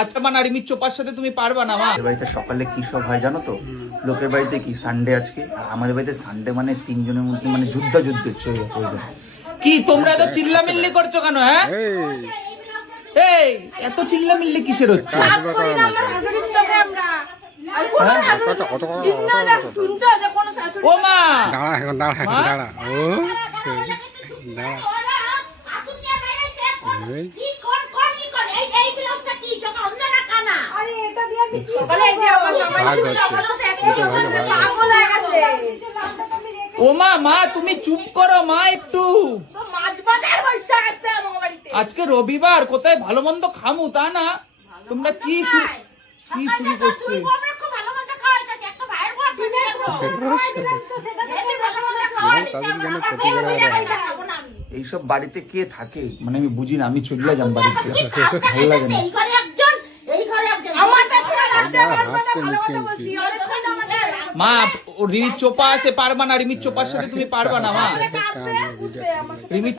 আচ্ছা মা রিমির চোপার সাথে তুমি পারবা না মা? বাড়িতে সকালে কি সব হয় জানো তো? লোকের বাড়িতে কি সানডে আজকে, আর আমাদের বাড়িতে সানডে মানে তিনজনের মধ্যে মানে যুদ্ধ হচ্ছে। কি তোমরা এত চিল্লামিল্লি করছো কেন? হ্যাঁ এই এত চিল্লামিল্লি কিসের হচ্ছে? ও মা দাঁড়া ও মা মা তুমি চুপ করো মা একটু। আজকে রবিবার, কোথায় ভালো মন্দ খামু তা না? তোমরা কি শুরু করছো? এইসব বাড়িতে কে থাকে মানে আমি বুঝি না। আমি চলে যাম বাড়িতে, ভালো লাগে না। মা রিমির চোপা আছে, পারবা না? রিমির চোপার সাথে তুমি পারবা না মা? রিমির